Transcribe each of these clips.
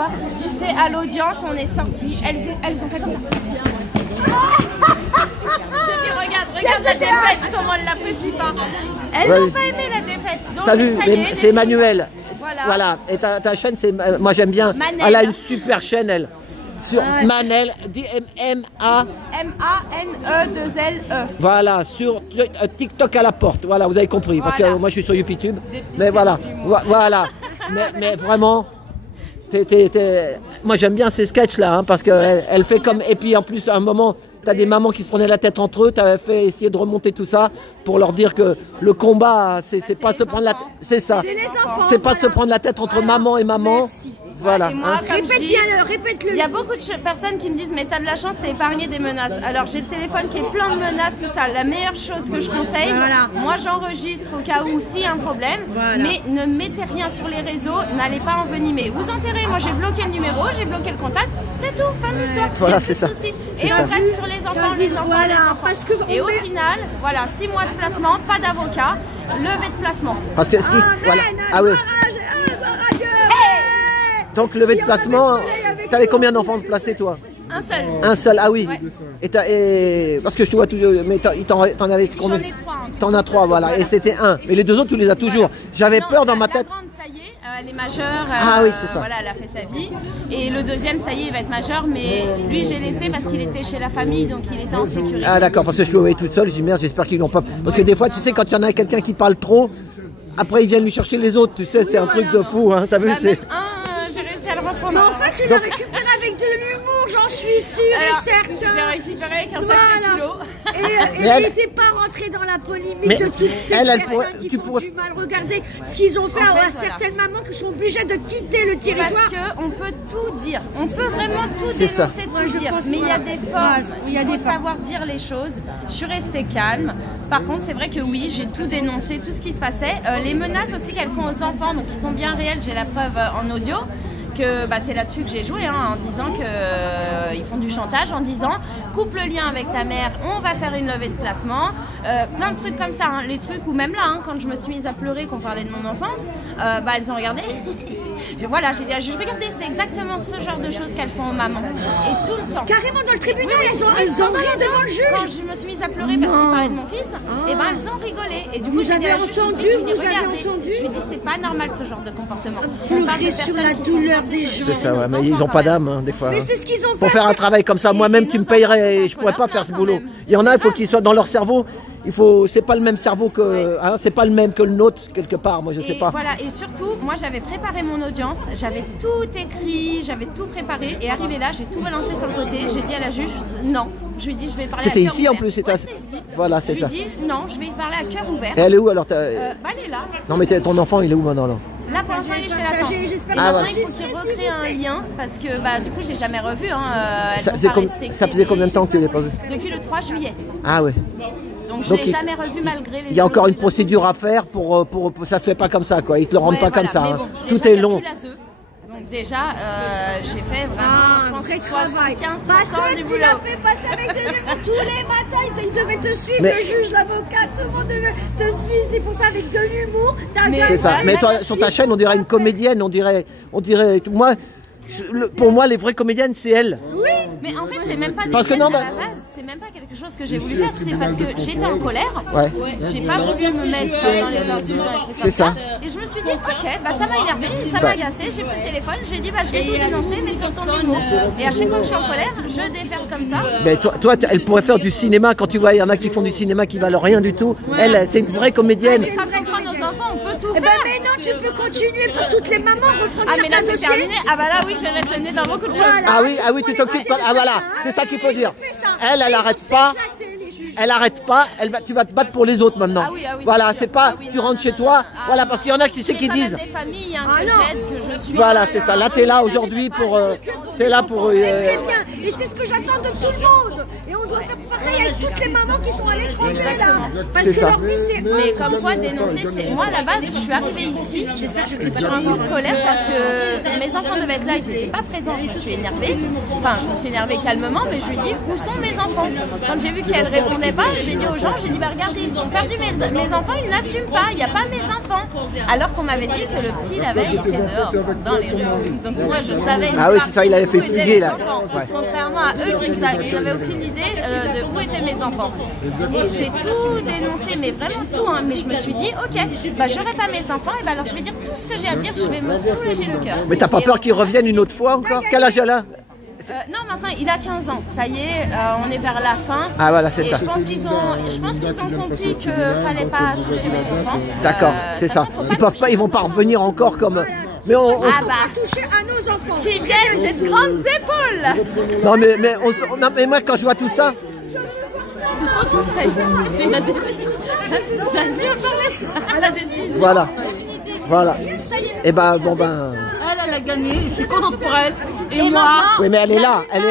fois, tu sais, à l'audience, on est sortis, elles ont fait comme ça. J'ai dit, regarde la défaite, comment elle l'apprécie pas. Elles n'ont pas aimé la défaite. Donc, salut, c'est Emmanuel. Voilà. Et ta chaîne, c'est, moi j'aime bien. Manel. Elle a une super chaîne, elle. Sur Manel, M-A-N-E-2-L-E. Voilà, sur TikTok à la porte. Voilà, vous avez compris. Parce que moi je suis sur YouTube. Mais voilà, voilà. mais vraiment, moi j'aime bien ces sketchs là, hein, parce qu'elle elle fait comme. Et puis en plus, à un moment, t'as des mamans qui se prenaient la tête entre eux. T'avais fait essayer de remonter tout ça pour leur dire que le combat, c'est pas se prendre la tête. C'est ça. C'est pas de se prendre la tête entre maman et maman. Merci. Voilà. Et moi, comme Répète-le. il y a beaucoup de personnes qui me disent mais t'as de la chance, t'es épargné des menaces. Alors j'ai le téléphone qui est plein de menaces, tout ça. La meilleure chose que je conseille, moi j'enregistre au cas où s'il y a un problème, mais ne mettez rien sur les réseaux, n'allez pas envenimer. Vous enterrez, moi j'ai bloqué le numéro, j'ai bloqué le contact, c'est tout, fin de l'histoire. Voilà, c'est ça. Et on reste sur les enfants, les enfants. Et au final, voilà, 6 mois de placement, pas d'avocat, levée de placement. Parce que ce qui. Voilà. Ah oui. Donc levé de placement, t'avais combien d'enfants de placés toi? Un seul. Un seul, ah oui. Ouais. Et parce que je te vois tout, mais t'en avais combien? J'en ai 3. T'en as 3, voilà. Et c'était un. Mais les deux autres, tu les as toujours. J'avais peur dans ma tête. La grande, ça y est, elle est majeure. Ah oui, c'est ça. Voilà, elle a fait sa vie. Et le deuxième, ça y est, il va être majeur. Mais lui, j'ai laissé parce qu'il était chez la famille, donc il était en sécurité. Ah d'accord, parce que je suis envoyé toute seule. Je dis merde, j'espère qu'ils l'ont pas. Parce que des fois, tu sais, quand il y en a quelqu'un qui parle trop, après ils viennent lui chercher les autres. Tu sais, c'est un truc de fou. Hein. T'as vu, c'est. J'ai réussi à le reprendre. Mais en fait, tu l'as récupéré avec de l'humour, j'en suis sûre et certain. Je l'ai récupéré avec un sacré culot. Et elle n'était pas rentrée dans la polémique de toutes ces personnes qui font du mal. Regardez ce qu'ils ont fait à certaines mamans qui sont obligées de quitter le territoire. Parce qu'on peut tout dire. On peut vraiment tout dénoncer, tout dire. Mais il y a des formes. Il faut savoir dire les choses. Je suis restée calme. Par contre, c'est vrai que oui, j'ai tout dénoncé, tout ce qui se passait. Les menaces aussi qu'elles font aux enfants, donc qui sont bien réelles, j'ai la preuve en audio. C'est là-dessus que j'ai joué, hein, en disant qu'ils font du chantage, en disant coupe le lien avec ta mère, on va faire une levée de placement, plein de trucs comme ça, hein, les trucs où même là, hein, quand je me suis mise à pleurer qu'on parlait de mon enfant, elles ont regardé. Voilà, j'ai dit à la juge, regardez, c'est exactement ce genre de choses qu'elles font aux mamans, et tout le temps. Carrément dans le tribunal, elles ont ri devant le juge. Quand je me suis mise à pleurer parce qu'il parlait de mon fils, et elles ont rigolé. Et du coup, j'ai dit à la juge, je lui dis, c'est pas normal ce genre de comportement. On parle de personnes qui sont c'est ça, ouais, mais ils n'ont pas d'âme, hein, des fois. Mais c'est ce qu'ils ont fait. Pour faire un travail comme ça, moi-même, tu me payerais et je pourrais pas faire ce boulot. Il y en a, il faut qu'ils soient dans leur cerveau. C'est pas le même cerveau que, hein, c'est pas le même que le nôtre quelque part. Moi, je sais pas. Voilà, et surtout, moi, j'avais préparé mon audience, j'avais tout écrit, j'avais tout préparé, et arrivé là, j'ai tout balancé sur le côté. J'ai dit à la juge, non. Je lui ai dit, je vais parler. C'était à cœur ici ouvert. en plus, c'était. Ouais, voilà, c'est ça. Je lui ai dit, non, je vais parler à cœur ouvert. Et elle est où alors? Elle est là. Non, mais ton enfant, il est où maintenant là? Là, pour l'instant, il est chez la tante. Voilà. Il faut qu'il recrée un lien parce que du coup, je l'ai jamais revu. Hein, ça faisait combien de temps que tu l'as pas vu? Depuis le 3 juillet. Ah ouais. Donc je ne l'ai jamais revu malgré les. Il y a encore une procédure à faire pour ça se fait pas comme ça quoi. Ils te le rendent pas comme ça. Bon, hein. Tout est long. Donc déjà, j'ai fait vraiment, je pense, 75% du boulot. Tu l'as fait passer avec tous les matins, il devait te suivre, le juge, l'avocat, tout le monde devait te suivre. C'est pour ça avec de l'humour. C'est ça. Mais toi, sur ta chaîne, on dirait une comédienne, on dirait. Moi, pour moi, les vraies comédiennes, c'est elle. Oui, mais en fait, c'est même pas. Parce que non, c'est même pas quelque chose que j'ai voulu faire. C'est parce que j'étais en colère. Ouais. J'ai pas voulu me mettre dans les insultes, dans les trucs comme ça. Et je me suis dit, ok, ça m'a énervé, ça m'a agacé. J'ai pris le téléphone, j'ai dit, je vais tout dénoncer, mais sur le ton de l'humour. Et à chaque fois que je suis en colère, je déferle comme ça. Mais toi, elle pourrait faire du cinéma. Quand tu vois, il y en a qui font du cinéma qui valent rien du tout. Elle, c'est une vraie comédienne. C'est pas qu'on croit nos enfants, on peut tout faire. Mais non, tu peux continuer pour toutes les mamans reprendre mais là c'est terminé. Ah bah là oui, je vais mettre le nez dans beaucoup de choses. Ah oui, tu t'occupes pas. Ah voilà, c'est ça qu'il faut dire. Elle arrête pas. Elle arrête pas, tu vas te battre pour les autres maintenant. Voilà, c'est pas, tu rentres chez toi, voilà, parce qu'il y en a qui disent. Des familles que j'aide, que je suis. Voilà, c'est ça. Là, t'es là aujourd'hui pour, C'est très bien. Et c'est ce que j'attends de tout le monde. Et on doit faire pareil avec toutes les mamans qui sont à l'étranger là. Parce que leur vie c'est... Mais comme quoi dénoncer, c'est... Moi à la base, je suis arrivée ici, j'espère que je vais pas sur un coup de colère parce que mes enfants devaient être là, ils n'étaient pas présents, je me suis énervée. Enfin, je me suis énervée calmement, mais je lui ai dit, où sont mes enfants? Quand j'ai vu qu'elle répondait pas, j'ai dit aux gens, j'ai dit, bah regardez, ils ont perdu mes enfants, ils n'assument pas, il n'y a pas mes enfants. Alors qu'on m'avait dit que le petit, la veille, était dehors, dans les rues. Donc moi, je savais... Ah oui, c'est ça, il avait fait fuguer là. Ouais. Contrairement à eux qui n'avaient aucune idée de où étaient mes enfants. Et j'ai tout dénoncé, mais vraiment tout. Hein. Mais je me suis dit, ok, bah j'aurai pas mes enfants, et bah alors je vais dire tout ce que j'ai à dire, je vais me soulager le cœur. Mais t'as pas peur qu'ils reviennent une autre fois encore? Quel âge elle a? Non, mais enfin, il a 15 ans. Ça y est, on est vers la fin. Ah voilà, c'est ça. Je pense qu'ils ont compris qu'il fallait pas toucher mes enfants. D'accord, c'est ça. Ils peuvent pas, ils vont pas revenir encore comme. Mais on toucher à nos enfants. Qui viennent, j'ai de grandes épaules. Non mais moi quand je vois tout ça. Voilà. Voilà. Et ben bon ben. Elle a gagné, je suis contente pour elle. Et moi. Oui, mais elle est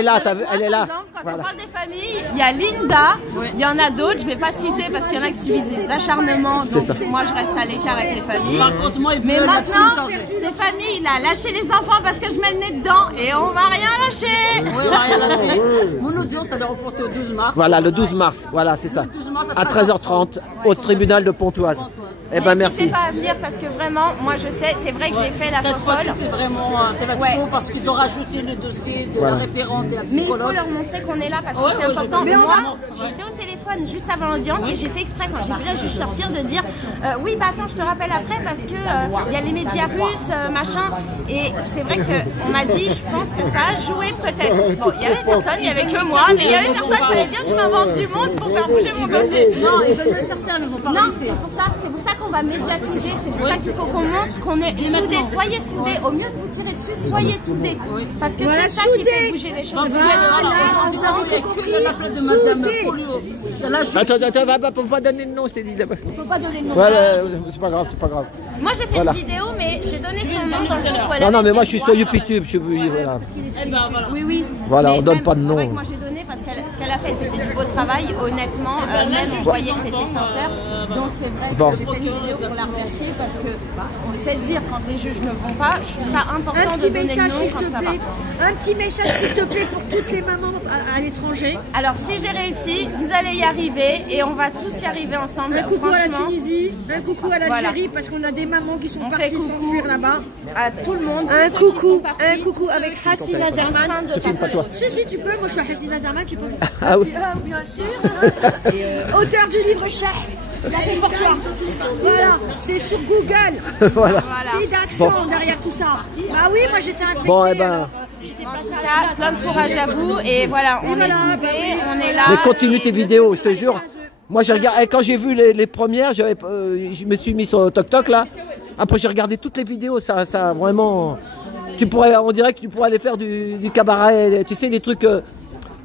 là, t'as vu, elle est là. Quand on parle des familles, il y a Linda, il y en a d'autres, je ne vais pas citer parce qu'il y en a qui subissent des acharnements, donc moi je reste à l'écart avec les familles. Par contre, moi, mais maintenant, les familles, là, lâchez les enfants parce que je mets le nez dedans et on va rien lâcher. Oui, on va rien lâcher. Mon audience, elle est reportée au 12 mars. Voilà, le 12 mars, voilà, c'est ça. À 13h30, au tribunal de Pontoise. Eh ben merci. N'hésitez pas à venir parce que vraiment, moi je sais, c'est vrai que j'ai fait la cette fois-ci, c'est vraiment, ça va être chaud parce qu'ils ont rajouté le dossier de la référente et la psychologue. Mais il faut leur montrer qu'on est là parce que c'est important. Mais moi, j'étais au téléphone juste avant l'audience et j'ai fait exprès quand j'ai vu la juge sortir de dire oui, bah attends, je te rappelle après parce que il y a les médias russes, machin. Et c'est vrai qu'on m'a dit, je pense que ça a joué peut-être. Bon, il y avait personne, il y avait que moi, mais il y avait personne, il fallait bien que je m'invente du monde pour faire bouger mon dossier. Non, ils veulent le faire taire, ils vont pas réussir. C'est pour ça qu'on va médiatiser, c'est pour ça qu'il faut qu'on montre qu'on est soudés, soyez soudés. Au mieux de vous tirer dessus, soyez soudés. Parce que c'est ça qui fait bouger les choses. La plainte de Madame Polio. Attends, faut pas donner de nom, je t'ai dit. Faut pas donner de nom. Ouais, c'est pas grave, c'est pas grave. Moi j'ai fait une vidéo, mais j'ai donné son nom dans le sens où elle a. Non, mais moi je suis sur YouTube, voilà. Oui. Voilà, on donne pas de nom. C'est vrai que moi j'ai donné parce que ce qu'elle a fait, c'était du beau travail, honnêtement. Même on voyait que c'était sincère. Donc c'est vrai que j'ai fait une vidéo pour la remercier parce que on sait dire quand les juges ne vont pas. Je trouve ça important de donner le nom quand ça va. Un petit message s'il te plaît pour toutes les mamans à l'étranger. Alors si j'ai réussi, vous allez y arriver et on va tous y arriver ensemble. Un coucou à la Tunisie, un coucou à l'Algérie parce qu'on a des mamans qui sont parties s'enfuir là-bas. À tout le monde. Un coucou avec Hassina Zerman. Si tu peux, moi je suis Hassina Zerman, tu peux. Ah oui. Bien sûr. Auteur du livre Chah. Voilà, c'est sur Google. Voilà. C'est d'accent derrière tout ça. Bah oui, moi j'étais infectée. Bon, ben. En tout cas, plein de courage à vous et voilà, on est soudés, on est là. Mais continue tes vidéos, je te jure. Moi, j'ai regardé, quand j'ai vu les premières, je me suis mis sur TokTok là. Après, j'ai regardé toutes les vidéos, ça vraiment. On dirait que tu pourrais aller faire du cabaret, tu sais, des trucs.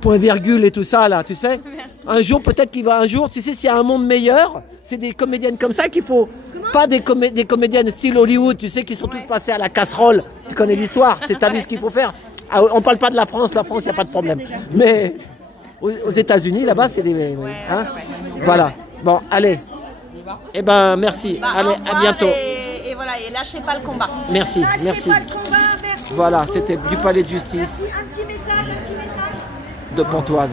Point virgule et tout ça là, tu sais. Un jour, peut-être qu'il va un jour, tu sais, s'il y a un monde meilleur, c'est des comédiennes comme ça qu'il faut. Pas des comédiennes style Hollywood, tu sais, qui sont tous passés à la casserole. Tu connais l'histoire, tu as vu ce qu'il faut faire. Ah, on parle pas de la France, il n'y a pas de problème. Mais aux États-Unis, là-bas, c'est des. Hein, voilà. Bon, allez. Eh ben, merci. Allez, à bientôt. Et voilà, et lâchez pas le combat. Merci, merci. Lâchez pas le combat, merci. Voilà, c'était du palais de justice. Un petit message. De Pontoise.